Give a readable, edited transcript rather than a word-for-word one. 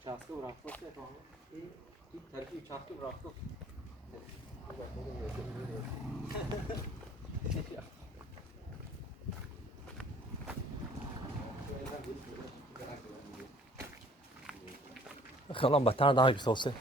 Uçakta bırakmak ne tamam? Terki uçakta bırakmak. خیلی بهتر daha güzel olsun.